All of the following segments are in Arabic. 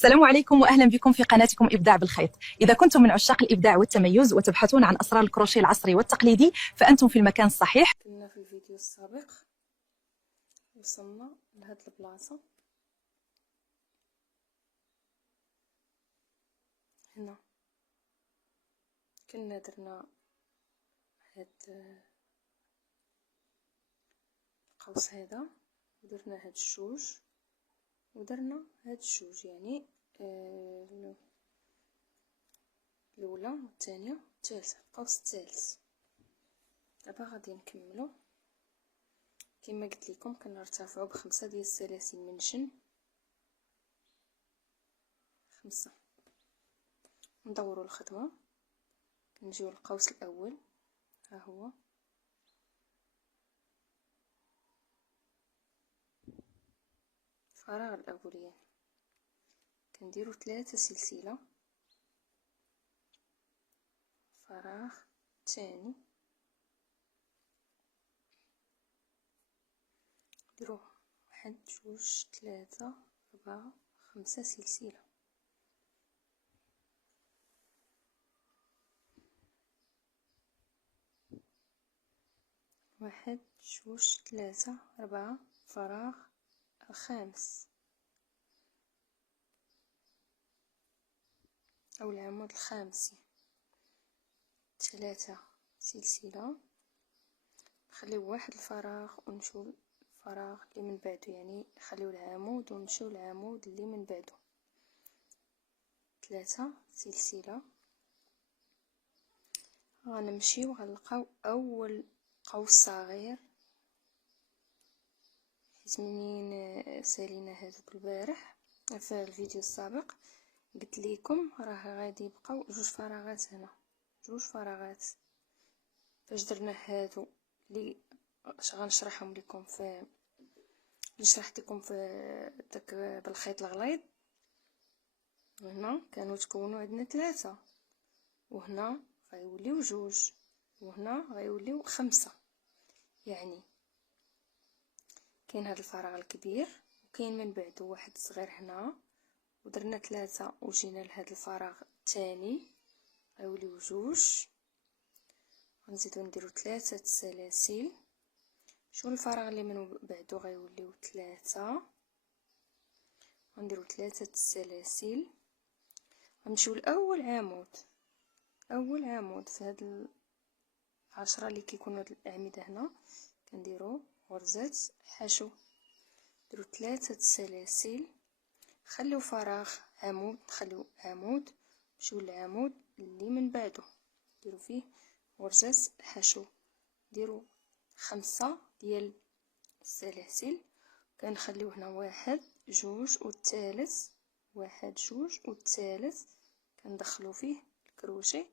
السلام عليكم وأهلا بكم في قناتكم إبداع بالخيط. إذا كنتم من عشاق الإبداع والتميز وتبحثون عن أسرار الكروشيه العصري والتقليدي فأنتم في المكان الصحيح. كنا في الفيديو السابق وصلنا لهاد البلاصة هنا، كنا درنا هاد القوس هذا ودرنا هاد الجوج ودرنا هاد الجوج، يعني الاولى والثانيه والثالثه، القوس الثالث. دابا غادي نكملو كما قلت لكم، كنرتفعوا ب5 ديال السلاسل من جن، 5. ندوروا الخدمه، نجيو للقوس الاول، ها هو الفراغ الاولاني، كنديروا 3 سلسله، فراغ ثاني نديرو 1 2 3 4 5 سلسله، 1 2 3 4 فراغ الخامس او العمود الخامس، 3 سلسله، نخليو واحد الفراغ ونمشيو الفراغ اللي من بعده، يعني نخليو العمود ونمشيو العمود اللي من بعده، 3 سلسله. غنمشيو غنلقاو اول قوس صغير، حيت منين سالينا هذوك البارح في الفيديو السابق قلت لكم راه غادي يبقاو 2 فراغات هنا، 2 فراغات. فاش درنا هادو اللي غنشرحهم لكم في اللي شرحت لكم في داك بالخيط الغليظ، هنا كانوا تكونوا عندنا 3، وهنا غيوليو 2، وهنا غيوليو 5. يعني كاين هذا الفراغ الكبير وكاين من بعده واحد صغير هنا، ودرنا 3 وجينا لهذا الفراغ الثاني غيوليو 2، غنزيدو نديرو 3 سلاسل. شو الفراغ اللي من بعده غيوليو 3، غنديرو 3 سلاسل. غنمشيو لاول عمود، اول عمود في هاد 10 اللي كيكونوا هاد الاعمده هنا، كنديرو غرزه حشو، نديرو 3 سلاسل، خليو فراغ عمود، نخليو عمود، نمشيو للعمود اللي من بعده نديرو فيه غرزه حشو، نديرو 5 ديال السلاسل، كنخليو هنا 1 2 والثالث، 1 2 والثالث، كندخلو فيه الكروشيه،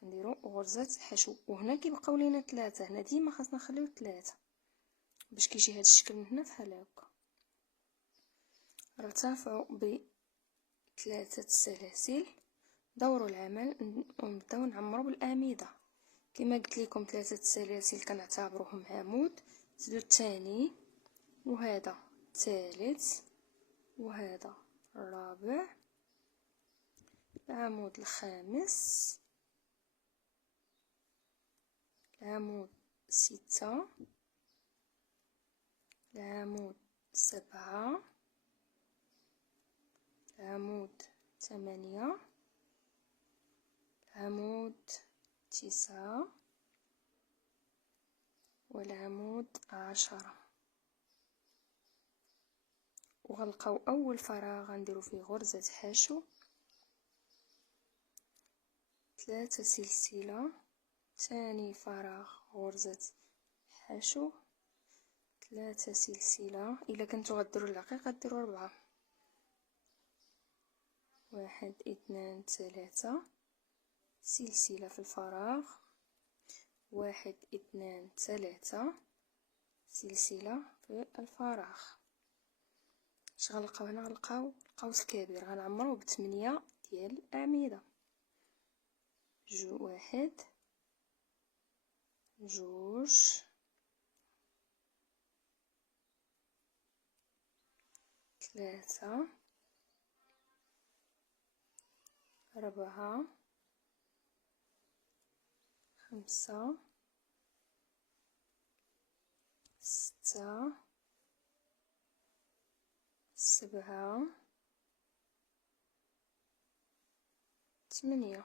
كنديرو غرزه حشو. وهنا كيبقاو لينا 3، هنا ديما خاصنا نخليو 3 باش كيجي هذا الشكل من هنا بحال هكا. ارتفعوا ب3 سلاسل، دوروا العمل ونبداو نعمروا بالاعمده. كما قلت لكم 3 سلاسل كنعتبروهم عمود، زيدوا الثاني وهذا الثالث وهذا الرابع، العمود الخامس، العمود 6، العمود 7، العمود 8، العمود 9 والعمود 10. وغنلقاو اول فراغ غنديرو فيه غرزة حشو، 3 سلسلة، ثاني فراغ غرزة حشو، 3 سلسلة. الا كنتو غديروا العقيق غديروا 4، 1 2 3 سلسلة في الفراغ، 1 2 3 سلسلة في الفراغ. اش غنلقاو هنا؟ غنلقاو القوس الكبير، غنعمروه ب8 ديال الاعمده، 1 2 3 4 5 6 7 8.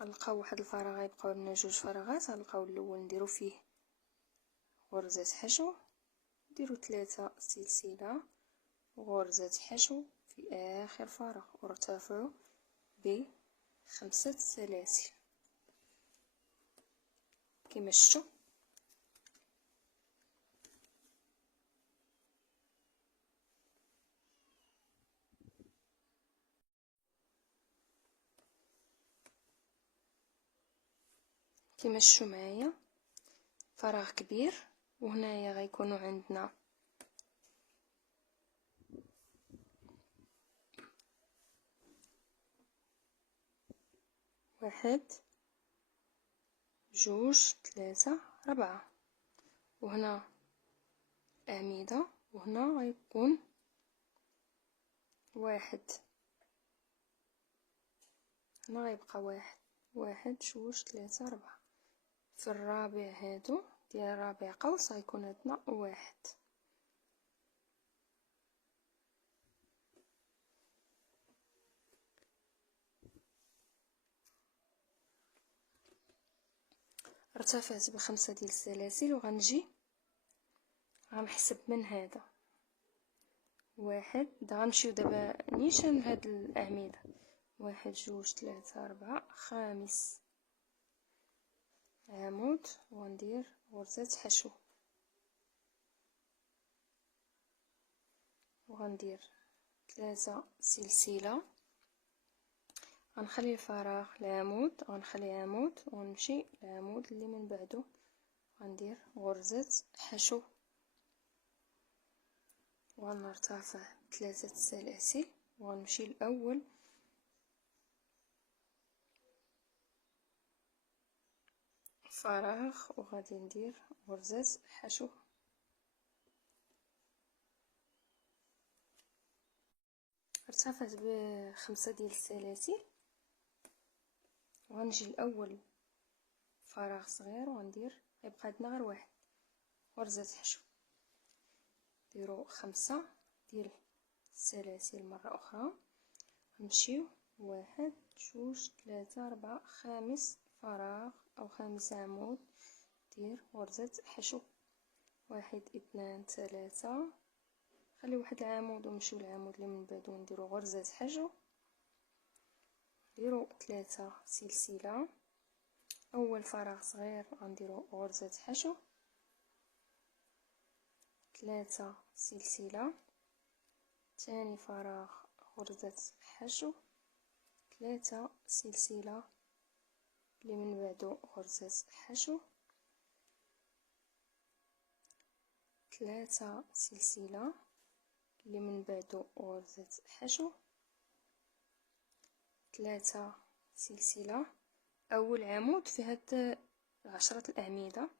غنلقاو واحد الفراغ يبقاو لنا 2 فراغات. غنلقاو الاول نديرو فيه غرزة حشو، نديرو 3 سلسلة وغرزة حشو في اخر فراغ، وارتفعوا ب5 سلاسل كما شفتوا. كما شفتوا معايا فراغ كبير، وهنايا غيكونوا عندنا 1 2 3 4، وهنا أعمدة، وهنا غيكون 1. هنا غيبقى 1 2 3 4. في الرابع هادو ديال رابع قوس غيكون عندنا 1. ارتفعت ب5 ديال السلاسل، وغنجي غنحسب من هذا 1. غنمشيو دابا نيشان هاد الأعمدة، 1 2 3 4 5 عمود، وغندير غرزة حشو، وغندير 3 سلسلة، غنخلي الفراغ العمود، غنخلي عمود ونمشي للعمود اللي من بعده، غندير غرزة حشو، وغنرتفع 3 سلاسل، وغنمشي الاول فراغ وغادي ندير غرزة حشو. ارتفعت ب5 ديال السلاسل، وغنجي الاول فراغ صغير وغندير، غيبقى عندنا غير 1 غرزة حشو، نديرو 5 ديال السلاسل مرة اخرى، نمشيو 1 2 3 4 5 فراغ او 5 عمود، دير غرزة حشو، 1 2 3، خلي واحد العمود ونمشيو للعمود اللي من بعدو ونديرو غرزة حشو، نديرو 3 سلسلة، اول فراغ صغير غنديرو غرزة حشو، 3 سلسلة، ثاني فراغ غرزة حشو، 3 سلسلة اللي من بعدو غرزة حشو، 3 سلسلة اللي من بعدو غرزة حشو، 3 سلسلة. اول عمود في هاد 10 الأعمدة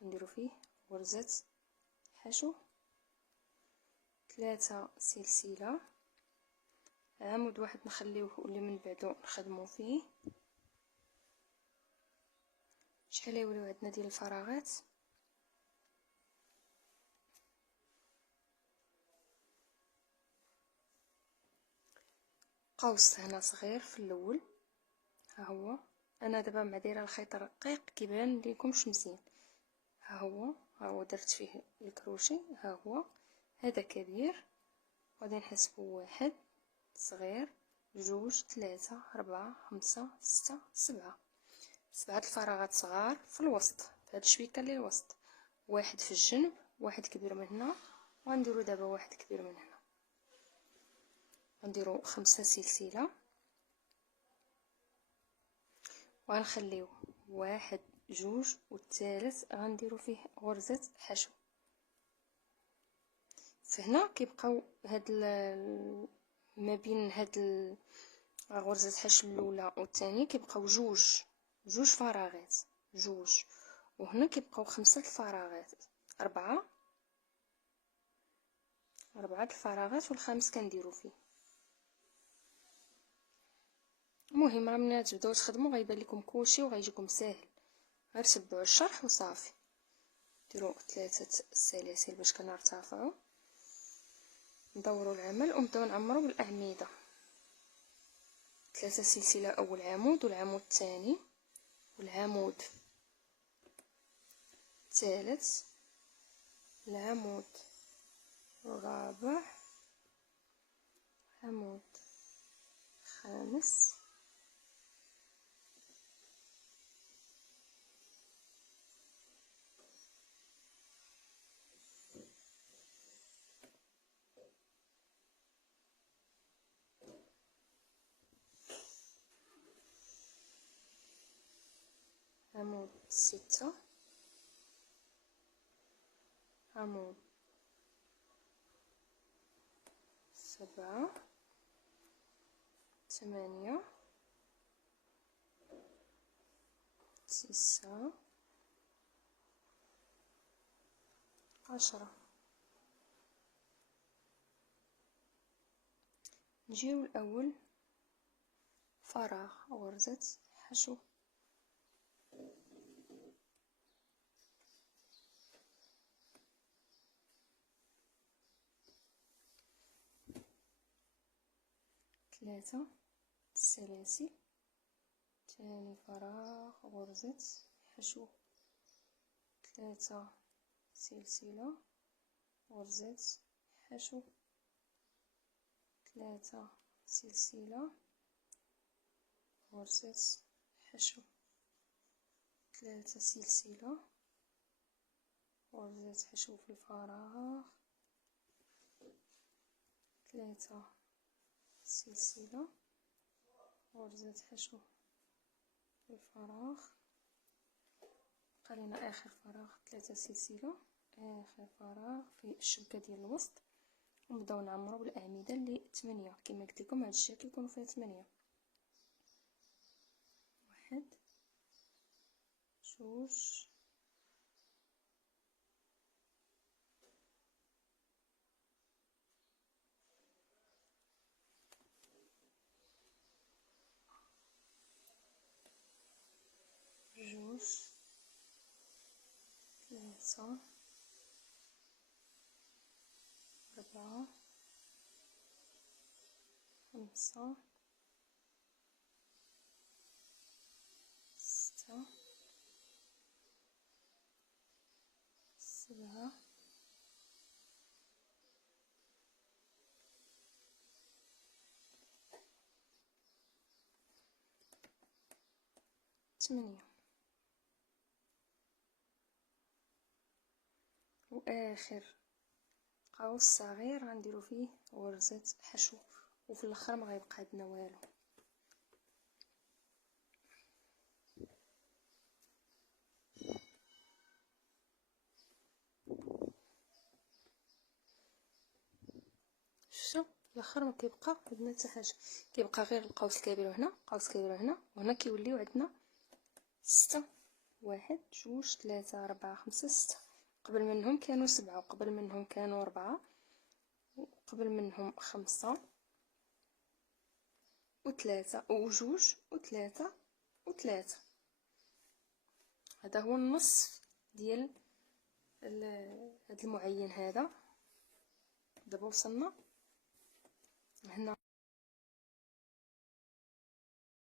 نديرو فيه غرزة حشو، 3 سلسلة، عمود واحد نخليوه واللي من بعدو نخدمو فيه. شحال يوليو عندنا ديال الفراغات؟ قوس هنا صغير في الاول، ها هو. انا دابا مع دايره الخيط رقيق كيبان ليكمش مزيان، ها هو درت فيه الكروشي، ها هو هذا كبير، غادي نحسبو 1 صغير 2 3 4 5 6 7، 7 الفراغات صغار في الوسط، في هاد الشبيكه اللي الوسط، 1 في الجنب، 1 كبير من هنا، وغنديرو دابا 1 كبير من هنا، غنديرو 5 سلسله، وغنخليو 1 2 والثالث غنديرو فيه غرزة حشو. فهنا كيبقاو هاد ما بين هاد غرزة حشو الاولى والثانيه كيبقاو جوج فراغات، وهنا كيبقاو 5 الفراغات، 4 الفراغات، والخامس كنديرو فيه المهم راه ملي تبداو تخدموا غيبان لكم كلشي وغيجيكم ساهل، غير تبعوا الشرح وصافي. ديروا 3 سلاسل باش كنرتفعوا، ندوروا العمل ونبداو نعمروا بالاعمده. 3 سلسله اول عمود، والعمود الثاني، والعمود الثالث، العمود الرابع، عمود خامس، عمود 6، عمود 7، 8، 9، 10. نجيو الاول فراغ، غرزة حشو، ثلاثة سلاسل، ثاني فراغ، غرزة حشو، 3 سلسلة، غرزة حشو، 3 سلسلة، غرزة حشو، 3 سلسلة، غرزة حشو في الفراغ، 3 سلسلة، غرزة حشو في الفراغ، قلنا اخر فراغ 3 سلسلة، اخر فراغ في الشبكة ديال الوسط، ونبداو نعمرو بالاعمده اللي 8 كما قلت لكم. هذا الشكل يكون فيه 8، 1 2 جوج 3 4 5 6 7 8. واخر قوس صغير غنديرو فيه غرزة حشو، وفي الاخر ما غيبقى عندنا والو. شفتوا الاخر ما كيبقى عندنا حتى حاجه، كيبقى غير القوس الكبير هنا، قوس كبير هنا، وهنا كيوليو عندنا 6. 1 2 3 4 5 6. قبل منهم كانوا 7، وقبل منهم كانوا 4، وقبل منهم 5 و3 وجوج و3 و3. هذا هو النصف ديال هذا المعين. هذا دابا وصلنا هنا.